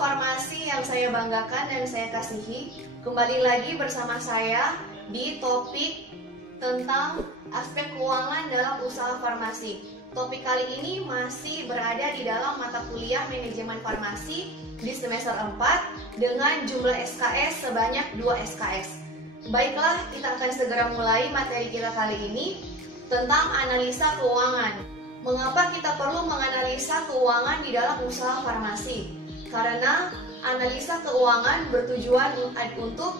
farmasi yang saya banggakan dan saya kasihi, kembali lagi bersama saya di topik tentang aspek keuangan dalam usaha farmasi. Topik kali ini masih berada di dalam mata kuliah manajemen farmasi di semester 4 dengan jumlah SKS sebanyak 2 SKS. Baiklah, kita akan segera mulai materi kita kali ini tentang analisa keuangan. Mengapa kita perlu menganalisa keuangan di dalam usaha farmasi? Karena analisa keuangan bertujuan untuk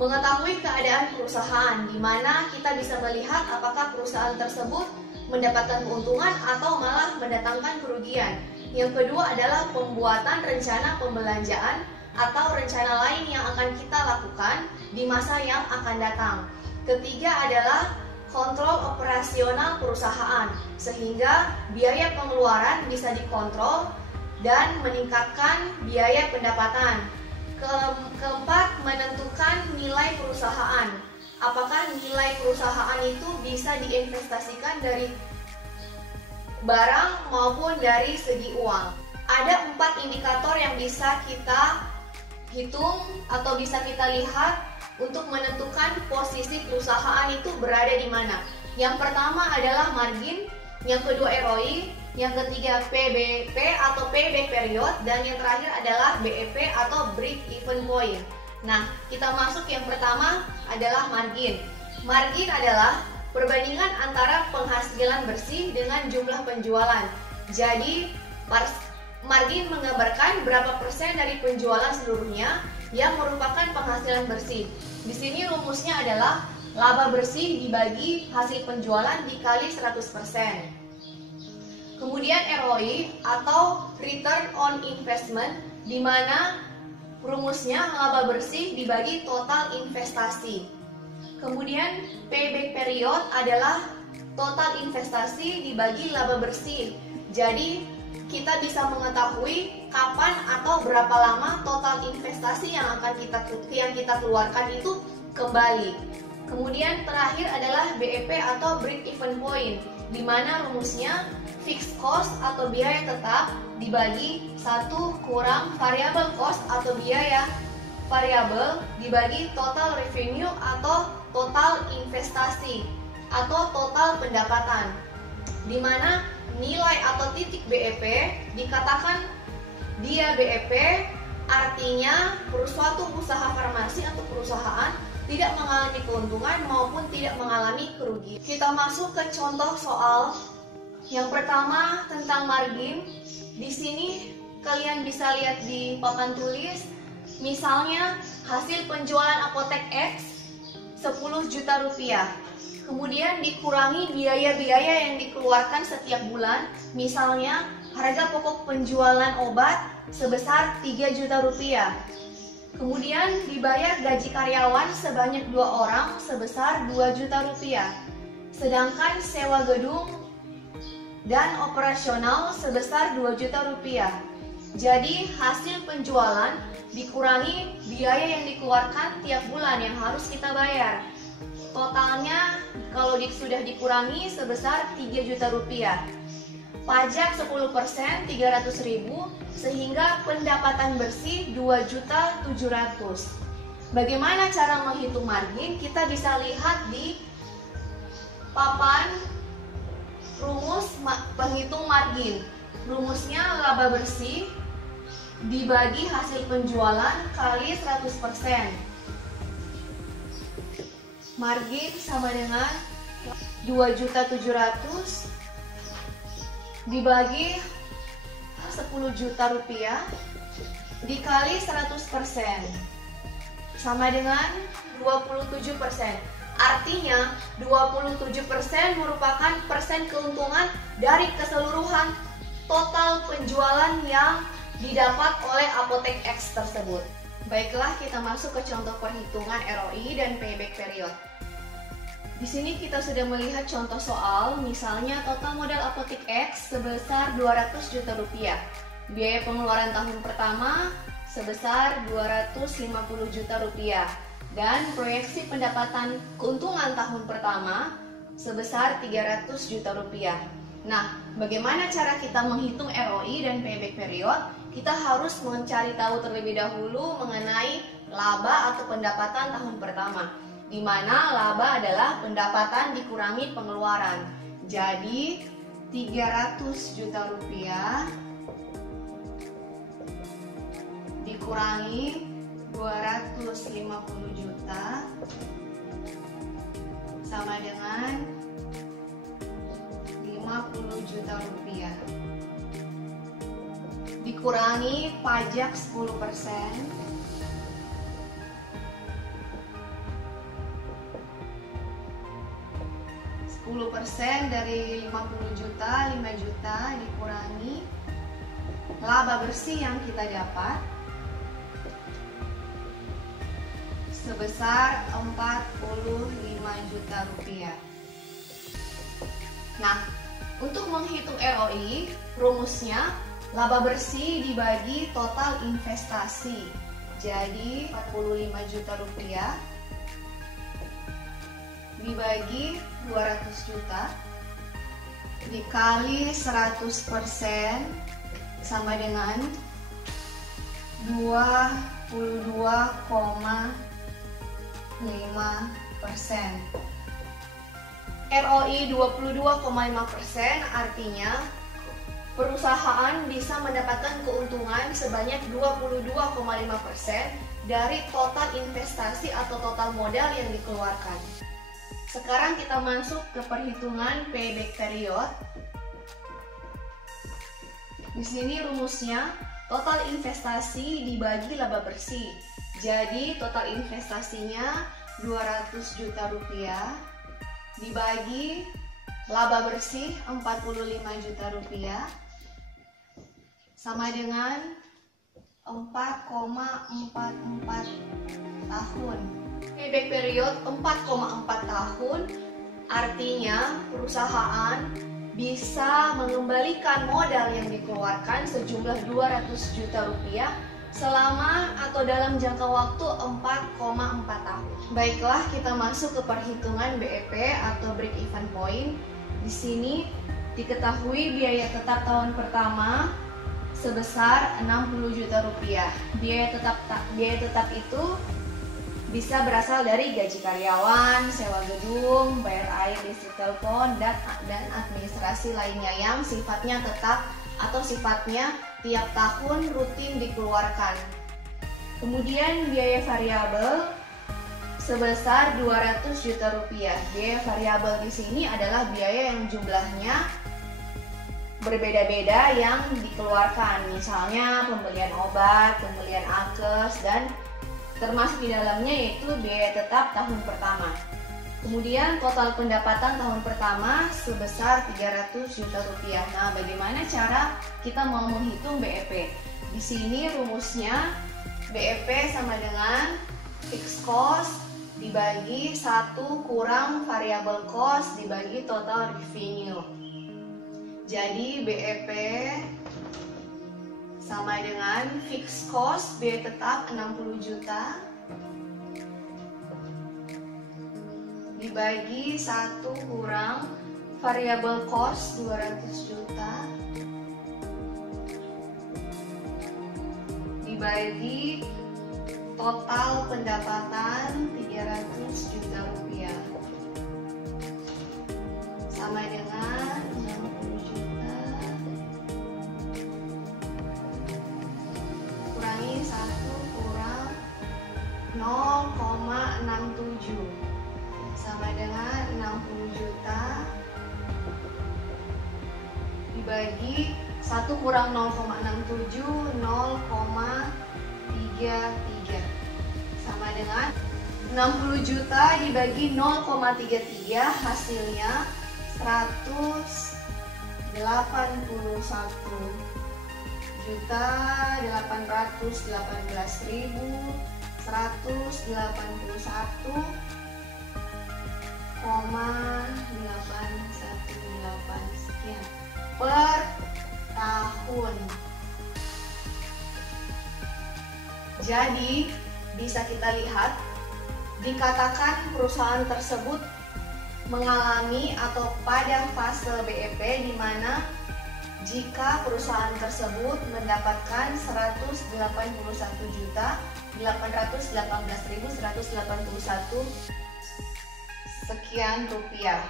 mengetahui keadaan perusahaan, di mana kita bisa melihat apakah perusahaan tersebut mendapatkan keuntungan atau malah mendatangkan kerugian. Yang kedua adalah pembuatan rencana pembelanjaan atau rencana lain yang akan kita lakukan di masa yang akan datang. Ketiga adalah kontrol operasional perusahaan, sehingga biaya pengeluaran bisa dikontrol dan meningkatkan biaya pendapatan. Keempat, menentukan nilai perusahaan. Apakah nilai perusahaan itu bisa diinvestasikan dari barang maupun dari segi uang. Ada 4 indikator yang bisa kita hitung atau bisa kita lihat untuk menentukan posisi perusahaan itu berada di mana. Yang pertama adalah margin, yang kedua ROI, yang ketiga PBP atau payback period, dan yang terakhir adalah BEP atau break even point. Nah, kita masuk yang pertama adalah margin. Margin adalah perbandingan antara penghasilan bersih dengan jumlah penjualan. Jadi, margin menggambarkan berapa persen dari penjualan seluruhnya yang merupakan penghasilan bersih. Di sini rumusnya adalah laba bersih dibagi hasil penjualan dikali 100%. Kemudian ROI atau return on investment, di mana rumusnya laba bersih dibagi total investasi. Kemudian payback period adalah total investasi dibagi laba bersih. Jadi kita bisa mengetahui kapan atau berapa lama total investasi yang kita keluarkan itu kembali. Kemudian terakhir adalah BEP atau break even point, di mana rumusnya fixed cost atau biaya tetap dibagi 1 kurang variable cost atau biaya variabel dibagi total revenue atau total investasi atau total pendapatan, di mana nilai atau titik BEP dikatakan dia BEP artinya suatu usaha farmasi atau perusahaan tidak mengalami keuntungan maupun tidak mengalami kerugian. Kita masuk ke contoh soal. Yang pertama tentang margin. Di sini kalian bisa lihat di papan tulis, misalnya hasil penjualan apotek X 10 juta rupiah. Kemudian dikurangi biaya-biaya yang dikeluarkan setiap bulan, misalnya harga pokok penjualan obat sebesar 3 juta rupiah. Kemudian dibayar gaji karyawan sebanyak 2 orang sebesar 2 juta rupiah. Sedangkan sewa gedung dan operasional sebesar 2 juta rupiah. Jadi hasil penjualan dikurangi biaya yang dikeluarkan tiap bulan yang harus kita bayar. Totalnya kalau sudah dikurangi sebesar 3 juta rupiah. Pajak 10% 300.000, sehingga pendapatan bersih 2.700.000. Bagaimana cara menghitung margin? Kita bisa lihat di papan rumus penghitung margin. Rumusnya laba bersih dibagi hasil penjualan kali 100%. Margin sama dengan 2.700.000 dibagi 10 juta rupiah dikali 100% sama dengan 27%. Artinya 27% merupakan persen keuntungan dari keseluruhan total penjualan yang didapat oleh apotek X tersebut. Baiklah, kita masuk ke contoh perhitungan ROI dan payback period. Di sini kita sudah melihat contoh soal, misalnya total modal apotek X sebesar 200 juta rupiah. Biaya pengeluaran tahun pertama sebesar 250 juta rupiah. Dan proyeksi pendapatan keuntungan tahun pertama sebesar 300 juta rupiah. Nah, bagaimana cara kita menghitung ROI dan payback period? Kita harus mencari tahu terlebih dahulu mengenai laba atau pendapatan tahun pertama, di mana laba adalah pendapatan dikurangi pengeluaran. Jadi 300 juta rupiah dikurangi 250 juta sama dengan 50 juta rupiah, dikurangi pajak 10%, dari 50 juta, 5 juta dikurangi laba bersih yang kita dapat sebesar 45 juta rupiah. Nah, untuk menghitung ROI, rumusnya laba bersih dibagi total investasi. Jadi 45 juta rupiah dibagi 200 juta dikali 100% sama dengan 22,5%. ROI 22,5% artinya perusahaan bisa mendapatkan keuntungan sebanyak 22,5% dari total investasi atau total modal yang dikeluarkan. Sekarang kita masuk ke perhitungan payback period. Di sini rumusnya total investasi dibagi laba bersih. Jadi total investasinya 200 juta rupiah dibagi laba bersih 45 juta rupiah sama dengan 4,44 tahun. Payback period 4,4 tahun artinya perusahaan bisa mengembalikan modal yang dikeluarkan sejumlah 200 juta rupiah selama atau dalam jangka waktu 4,4 tahun. Baiklah, kita masuk ke perhitungan BEP atau break even point. Di sini diketahui biaya tetap tahun pertama sebesar 60 juta rupiah. Biaya tetap itu bisa berasal dari gaji karyawan, sewa gedung, bayar air, listrik, telepon, dan administrasi lainnya yang sifatnya tetap atau sifatnya tiap tahun rutin dikeluarkan. Kemudian biaya variabel sebesar 200 juta rupiah. Biaya variabel di sini adalah biaya yang jumlahnya berbeda-beda yang dikeluarkan. Misalnya pembelian obat, pembelian alkes, dan termasuk di dalamnya yaitu biaya tetap tahun pertama. Kemudian total pendapatan tahun pertama sebesar 300 juta rupiah. Nah, bagaimana cara kita mau menghitung BEP? Di sini rumusnya BEP sama dengan fixed cost dibagi 1 kurang variable cost dibagi total revenue. Jadi BEP sama dengan fixed cost biaya tetap 60 juta dibagi 1 kurang variable cost 200 juta dibagi total pendapatan 300 juta rupiah sama dengan 60 juta kurangi 1 kurang 0,67 sama dengan 60 juta dibagi 1 kurang 0,67 0,33 sama dengan 60 juta dibagi 0,33 hasilnya 181.818 sekian per tahun. Jadi bisa kita lihat dikatakan perusahaan tersebut mengalami atau pada fase BEP di mana jika perusahaan tersebut mendapatkan 181.818.181 sekian rupiah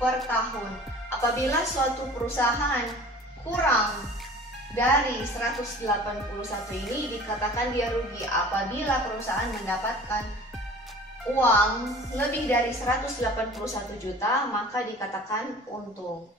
per tahun. Apabila suatu perusahaan kurang dari 181 ini, dikatakan dia rugi. Apabila perusahaan mendapatkan uang lebih dari 181 juta, maka dikatakan untung.